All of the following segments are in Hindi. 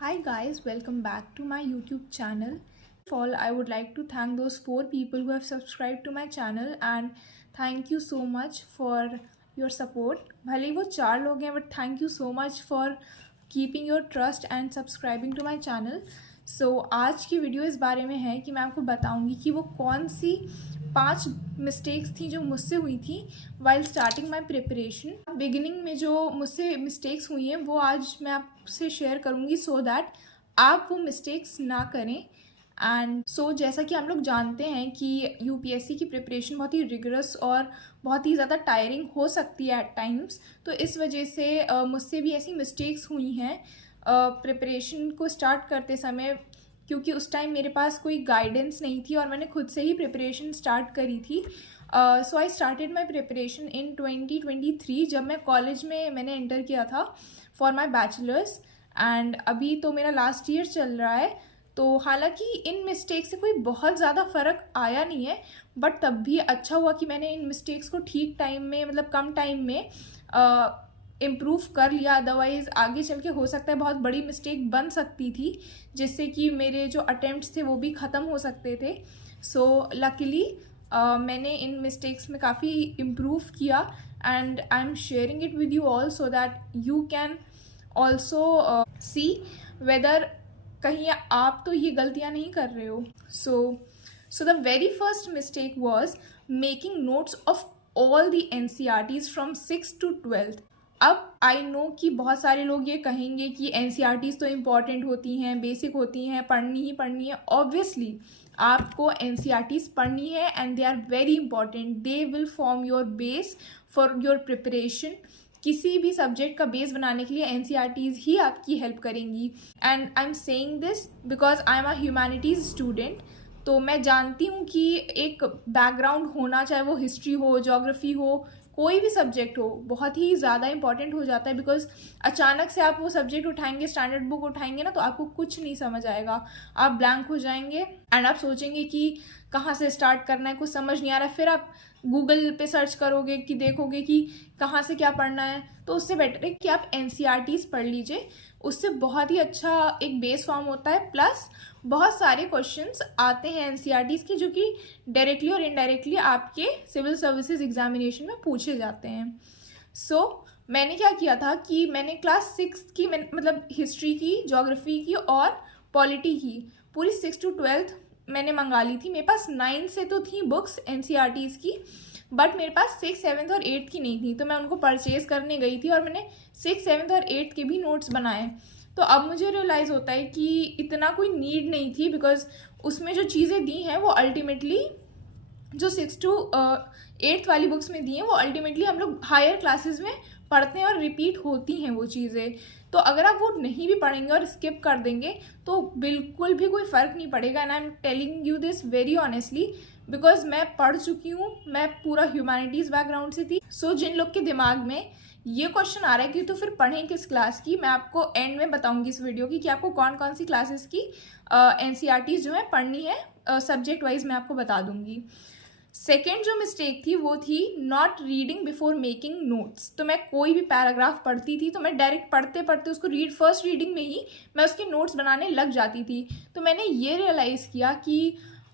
Hi guys, welcome back to my YouTube channel. First of all, I would like to thank those 4 people who have subscribed to my channel and thank you so much for your support. भले ही वो 4 लोग हैं but thank you so much for keeping your trust and subscribing to my channel. So आज की वीडियो इस बारे में है कि मैं आपको बताऊंगी कि वो कौन सी 5 मिस्टेक्स थी जो मुझसे हुई थी while starting my preparation. Beginning में जो मुझसे मिस्टेक्स हुई हैं वो आज मैं आपसे शेयर करूँगी सो दैट आप वो मिस्टेक्स ना करें। एंड जैसा कि हम लोग जानते हैं कि यूपीएससी की प्रिपरेशन बहुत ही रिगरस और बहुत ही ज़्यादा टायरिंग हो सकती है एट टाइम्स, तो इस वजह से मुझसे भी ऐसी मिस्टेक्स हुई हैं प्रिपरेशन को स्टार्ट करते समय, क्योंकि उस टाइम मेरे पास कोई गाइडेंस नहीं थी और मैंने खुद से ही प्रिपरेशन स्टार्ट करी थी। सो I started my preparation in 2023 जब मैं कॉलेज में मैंने एंटर किया था फॉर माई बैचलर्स। एंड अभी तो मेरा लास्ट ईयर चल रहा है, तो हालांकि इन मिस्टेक से कोई बहुत ज़्यादा फ़र्क आया नहीं है, बट तब भी अच्छा हुआ कि मैंने इन मिस्टेक्स को ठीक टाइम में, मतलब कम टाइम में इम्प्रूव कर लिया। अदरवाइज़ आगे चल के हो सकता है बहुत बड़ी मिस्टेक बन सकती थी जिससे कि मेरे जो अटेम्प्ट्स थे वो भी ख़त्म हो सकते थे। सो लकीली मैंने इन मिस्टेक्स में काफ़ी इम्प्रूव किया and I am sharing it with you all so that you can also see whether कहीं आप तो ये गलतियाँ नहीं कर रहे हो। So the very first mistake was making notes of all the NCERTs from 6th to 12th। अब आई नो कि बहुत सारे लोग ये कहेंगे कि NCERTs तो इम्पॉर्टेंट होती हैं, बेसिक होती हैं, पढ़नी ही पढ़नी है। ऑब्वियसली आपको NCERTs पढ़नी है and they are very important. They will form your base for your preparation. किसी भी सब्जेक्ट का बेस बनाने के लिए NCERTs ही आपकी हेल्प करेंगी। And I am saying this because I am a humanities student, तो मैं जानती हूँ कि एक बैकग्राउंड होना, चाहे वो हिस्ट्री हो, ज्योग्राफी हो, कोई भी सब्जेक्ट हो, बहुत ही ज़्यादा इंपॉर्टेंट हो जाता है। बिकॉज अचानक से आप वो सब्जेक्ट उठाएंगे, स्टैंडर्ड बुक उठाएंगे ना, तो आपको कुछ नहीं समझ आएगा, आप ब्लैंक हो जाएंगे एंड आप सोचेंगे कि कहाँ से स्टार्ट करना है, कुछ समझ नहीं आ रहा है। फिर आप गूगल पे सर्च करोगे कि देखोगे कि कहाँ से क्या पढ़ना है। तो उससे बेटर है कि आप NCERTs पढ़ लीजिए, उससे बहुत ही अच्छा एक बेस फॉर्म होता है। प्लस बहुत सारे क्वेश्चंस आते हैं NCERTs के जो कि डायरेक्टली और इनडायरेक्टली आपके सिविल सर्विसेज एग्जामिनेशन में पूछे जाते हैं। मैंने क्या किया था कि मैंने क्लास 6 की, मतलब हिस्ट्री की, ज्योग्राफी की और पॉलिटी की पूरी 6 to 12th मैंने मंगा ली थी। मेरे पास 9 से तो थी बुक्स NCERTs की, बट मेरे पास 6th, 7th और 8th की नहीं थी, तो मैं उनको परचेज़ करने गई थी और मैंने 6th, 7th और 8th के भी नोट्स बनाए। तो अब मुझे रियलाइज़ होता है कि इतना कोई नीड नहीं थी, बिकॉज उसमें जो चीज़ें दी हैं वो अल्टीमेटली जो 6th to 8th वाली बुक्स में दी हैं वो अल्टीमेटली हम लोग हायर क्लासेस में पढ़ते हैं और रिपीट होती हैं वो चीज़ें। तो अगर आप वो नहीं भी पढ़ेंगे और स्किप कर देंगे तो बिल्कुल भी कोई फ़र्क नहीं पड़ेगा। And I am telling you this very honestly because मैं पढ़ चुकी हूँ, मैं पूरा ह्यूमैनिटीज़ बैकग्राउंड से थी। जिन लोग के दिमाग में ये क्वेश्चन आ रहा है कि तो फिर पढ़ें किस क्लास की, मैं आपको एंड में बताऊंगी इस वीडियो की कि आपको कौन कौन सी क्लासेस की NCERTs जो है पढ़नी है, सब्जेक्ट वाइज मैं आपको बता दूंगी। सेकेंड जो मिस्टेक थी वो थी not reading before making notes. तो मैं कोई भी पैराग्राफ पढ़ती थी तो मैं डायरेक्ट पढ़ते पढ़ते उसको फर्स्ट रीडिंग में ही मैं उसके नोट्स बनाने लग जाती थी। तो मैंने ये रियलाइज़ किया कि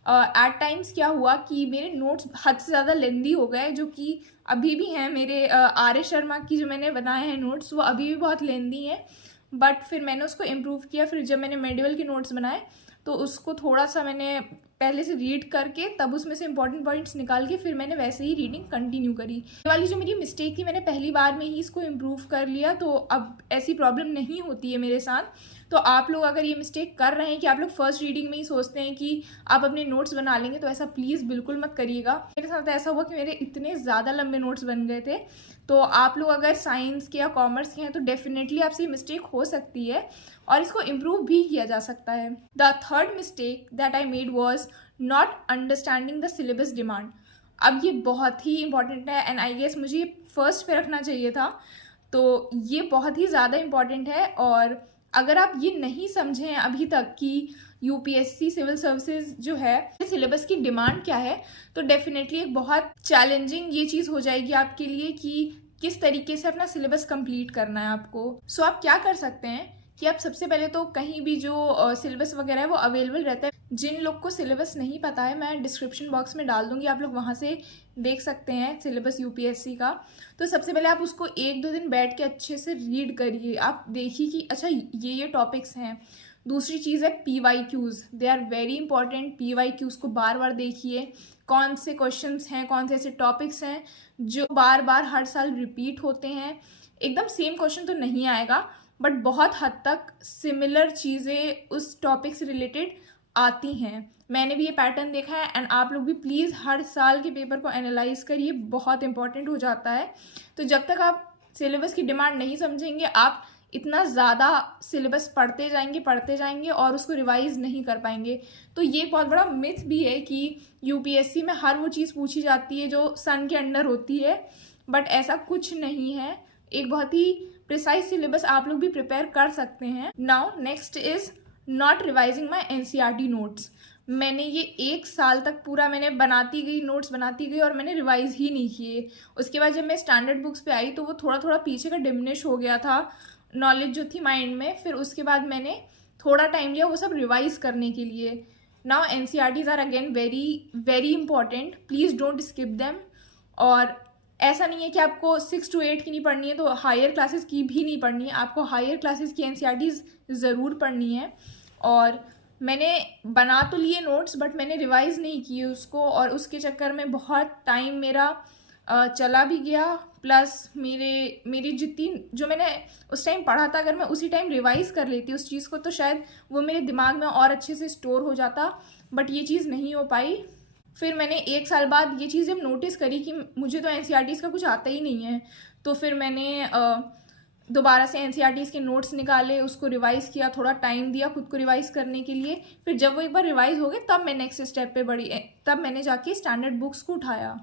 एट टाइम्स क्या हुआ कि मेरे नोट्स हद से ज़्यादा लेंदी हो गए, जो कि अभी भी हैं मेरे। RA शर्मा की जो मैंने बनाए हैं नोट्स वो अभी भी बहुत लेंदी हैं, बट फिर मैंने उसको इम्प्रूव किया। फिर जब मैंने मेडिवल के नोट्स बनाए तो उसको थोड़ा सा मैंने पहले से रीड करके तब उसमें से इंपॉर्टेंट पॉइंट्स निकाल के फिर मैंने वैसे ही रीडिंग कंटिन्यू करी। ये वाली जो मेरी मिस्टेक थी मैंने पहली बार में ही इसको इम्प्रूव कर लिया, तो अब ऐसी प्रॉब्लम नहीं होती है मेरे साथ। तो आप लोग अगर ये मिस्टेक कर रहे हैं कि आप लोग फर्स्ट रीडिंग में ही सोचते हैं कि आप अपने नोट्स बना लेंगे, तो ऐसा प्लीज़ बिल्कुल मत करिएगा। मेरे साथ ऐसा हुआ कि मेरे इतने ज़्यादा लंबे नोट्स बन गए थे। तो आप लोग अगर साइंस के या कॉमर्स के हैं तो डेफिनेटली आपसे ये मिस्टेक हो सकती है और इसको इम्प्रूव भी किया जा सकता है। The third mistake that I made was not understanding the syllabus demand. अब ये बहुत ही इंपॉर्टेंट है एंड आई गेस मुझे ये फर्स्ट पे रखना चाहिए था। तो ये बहुत ही ज़्यादा इम्पॉर्टेंट है और अगर आप ये नहीं समझे हैं अभी तक कि यूपीएससी सिविल सर्विसेज जो है सिलेबस की डिमांड क्या है, तो डेफिनेटली एक बहुत चैलेंजिंग ये चीज़ हो जाएगी आपके लिए कि किस तरीके से अपना सिलेबस कंप्लीट करना है आपको। आप क्या कर सकते हैं कि आप सबसे पहले तो कहीं भी जो सिलेबस वगैरह है वो अवेलेबल रहता है। जिन लोग को सिलेबस नहीं पता है, मैं डिस्क्रिप्शन बॉक्स में डाल दूंगी, आप लोग वहाँ से देख सकते हैं सिलेबस यूपीएससी का। तो सबसे पहले आप उसको 1-2 दिन बैठ के अच्छे से रीड करिए, आप देखिए कि अच्छा ये टॉपिक्स हैं। दूसरी चीज़ है PYQs, they are very important. PYQs को बार बार देखिए, कौन से क्वेश्चंस हैं, कौन से ऐसे टॉपिक्स हैं जो बार बार हर साल रिपीट होते हैं। एकदम सेम क्वेश्चन तो नहीं आएगा, बट बहुत हद तक सिमिलर चीज़ें उस टॉपिक से रिलेटेड आती हैं। मैंने भी ये पैटर्न देखा है, एंड आप लोग भी प्लीज़ हर साल के पेपर को एनालाइज करिए, बहुत इंपॉर्टेंट हो जाता है। तो जब तक आप सिलेबस की डिमांड नहीं समझेंगे, आप इतना ज़्यादा सिलेबस पढ़ते जाएंगे और उसको रिवाइज नहीं कर पाएंगे। तो ये बहुत बड़ा मिथ भी है कि यूपीएससी में हर वो चीज़ पूछी जाती है जो सन के अंडर होती है, बट ऐसा कुछ नहीं है। एक बहुत ही प्रिसाइज सिलेबस आप लोग भी प्रिपेयर कर सकते हैं। Now next is not revising my NCERT notes. मैंने ये 1 साल तक पूरा मैंने नोट्स बनाती गई और मैंने रिवाइज ही नहीं किए। उसके बाद जब मैं स्टैंडर्ड बुक्स पे आई तो वो थोड़ा थोड़ा पीछे का डिमिनिश हो गया था नॉलेज जो थी माइंड में। फिर उसके बाद मैंने थोड़ा टाइम लिया वो सब रिवाइज करने के लिए। Now NCERTs are again very very important, please don't skip them. और ऐसा नहीं है कि आपको 6 to 8 की नहीं पढ़नी है तो हायर क्लासेस की भी नहीं पढ़नी है, आपको हायर क्लासेस की एनसीईआरटीज ज़रूर पढ़नी है। और मैंने बना तो लिए नोट्स, बट मैंने रिवाइज़ नहीं किए उसको, और उसके चक्कर में बहुत टाइम मेरा चला भी गया। प्लस मेरी जितनी जो मैंने उस टाइम पढ़ा था, अगर मैं उसी टाइम रिवाइज़ कर लेती उस चीज़ को तो शायद वो मेरे दिमाग में और अच्छे से स्टोर हो जाता, बट ये चीज़ नहीं हो पाई। फिर मैंने 1 साल बाद ये चीज़ जब नोटिस करी कि मुझे तो एनसीईआरटीज़ का कुछ आता ही नहीं है, तो फिर मैंने दोबारा से एनसीईआरटीज़ के नोट्स निकाले, उसको रिवाइज़ किया, थोड़ा टाइम दिया खुद को रिवाइज़ करने के लिए। फिर जब वो एक बार रिवाइज़ हो गए तब मैं नेक्स्ट स्टेप पे बढ़ी, तब मैंने जाके स्टैंडर्ड बुक्स को उठाया।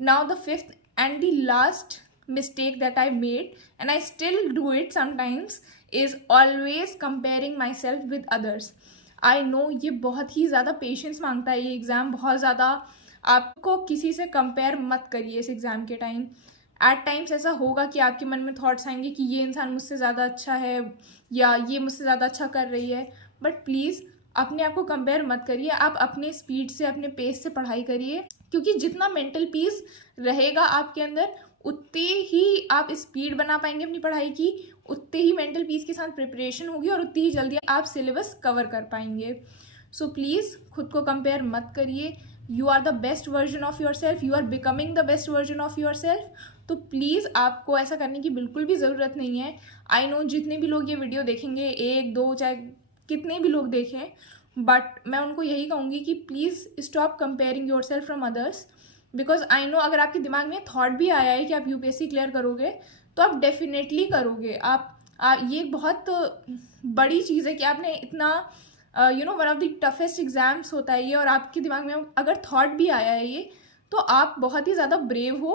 Now the 5th and the last mistake that I made, and I still do it sometimes, is always comparing myself with others. I know ये बहुत ही ज़्यादा पेशेंस मांगता है ये एग्ज़ाम, बहुत ज़्यादा। आपको किसी से कंपेयर मत करिए इस एग्ज़ाम के टाइम। एट टाइम्स ऐसा होगा कि आपके मन में थॉट्स आएंगे कि ये इंसान मुझसे ज़्यादा अच्छा है या ये मुझसे ज़्यादा अच्छा कर रही है, बट प्लीज़ अपने आप को कंपेयर मत करिए। आप अपने स्पीड से, अपने पेस से पढ़ाई करिए, क्योंकि जितना मेंटल पीस रहेगा आपके अंदर उतने ही आप स्पीड बना पाएंगे अपनी पढ़ाई की, उतने ही मेंटल पीस के साथ प्रिपरेशन होगी और उतनी ही जल्दी आप सिलेबस कवर कर पाएंगे। सो प्लीज़ खुद को कंपेयर मत करिए। You are the best version of yourself, you are becoming the best version of yourself. तो प्लीज़ आपको ऐसा करने की बिल्कुल भी ज़रूरत नहीं है। आई नो जितने भी लोग ये वीडियो देखेंगे, 1-2 चाहे कितने भी लोग देखें, बट मैं उनको यही कहूँगी कि please stop comparing your self from others. Because I know अगर आपके दिमाग में थॉट भी आया है कि आप यूपीएससी क्लियर करोगे तो आप डेफिनेटली करोगे। ये बहुत बड़ी चीज़ है कि आपने इतना one of the toughest exams होता है ये, और आपके दिमाग में अगर थॉट भी आया है ये, तो आप बहुत ही ज़्यादा ब्रेव हो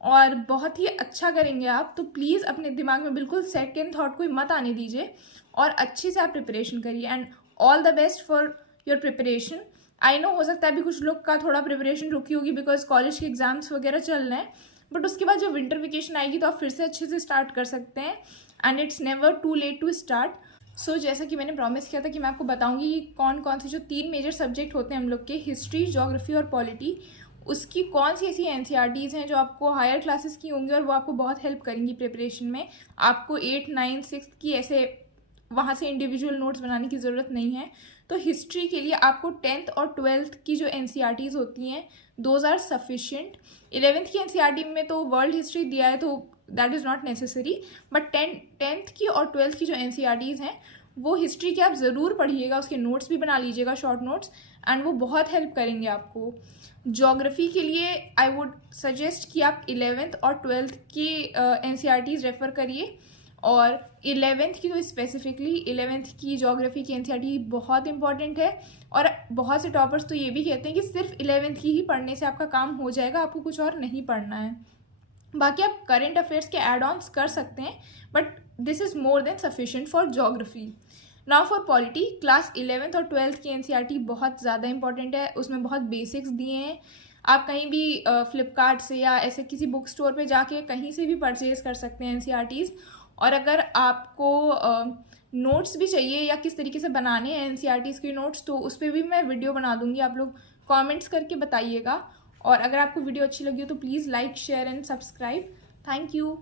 और बहुत ही अच्छा करेंगे आप। तो प्लीज़ अपने दिमाग में बिल्कुल सेकेंड थॉट कोई मत आने दीजिए और अच्छे से आप प्रिपरेशन करिए। And all the best for your preparation. I know हो सकता है अभी कुछ लोग का थोड़ा प्रिपरेशन रुकी होगी बिकॉज कॉलेज के एग्जाम्स वगैरह चल रहे हैं, बट उसके बाद जब विंटर वेकेशन आएगी तो आप फिर से अच्छे से स्टार्ट कर सकते हैं, and it's never too late to start. So जैसा कि मैंने प्रॉमिस किया था कि मैं आपको बताऊंगी कि कौन कौन से जो 3 मेजर सब्जेक्ट होते हैं हम लोग के, हिस्ट्री, ज्योग्राफी और पॉलिटी, उसकी कौन सी ऐसी एनसीईआरटीज़ हैं जो आपको हायर क्लासेस की होंगी और वो आपको बहुत हेल्प करेंगी प्रिपरेशन में। आपको 8, 9, 6 की ऐसे वहाँ से इंडिविजुअल नोट्स बनाने की ज़रूरत नहीं है। तो हिस्ट्री के लिए आपको 10th और 12th की जो एनसीईआरटीज़ होती हैं, दोज आर सफिशिएंट। 11th की एनसीईआरटी में तो वर्ल्ड हिस्ट्री दिया है तो that is not necessary, but 10th की और 12th की जो एनसीईआरटीज़ हैं वो हिस्ट्री की आप ज़रूर पढ़िएगा, उसके नोट्स भी बना लीजिएगा, शॉर्ट नोट्स, एंड वो बहुत हेल्प करेंगे आपको। ज्योग्राफी के लिए आई वुड सजेस्ट कि आप 11th और 12th की एनसीईआरटीज़ रेफ़र करिए, और 11th की तो स्पेसिफिकली 11th की ज्योग्राफी की एनसीईआरटी बहुत इंपॉर्टेंट है। और बहुत से टॉपर्स तो ये भी कहते हैं कि सिर्फ 11th की ही पढ़ने से आपका काम हो जाएगा, आपको कुछ और नहीं पढ़ना है। बाकी आप करेंट अफेयर्स के एड ऑन्स कर सकते हैं, but this is more than sufficient for geography. Now for polity, class 11th और 12th की एनसीईआरटी बहुत ज़्यादा इंपॉर्टेंट है, उसमें बहुत बेसिक्स दिए हैं। आप कहीं भी फ्लिपकार्ट से या ऐसे किसी बुक स्टोर पे जाके कहीं से भी परचेज़ कर सकते हैं एनसीईआरटीज़। और अगर आपको नोट्स भी चाहिए या किस तरीके से बनाने हैं एनसीईआरटीज़ के नोट्स, तो उस पर भी मैं वीडियो बना दूँगी। आप लोग कमेंट्स करके बताइएगा। और अगर आपको वीडियो अच्छी लगी हो तो please like, share and subscribe. Thank you.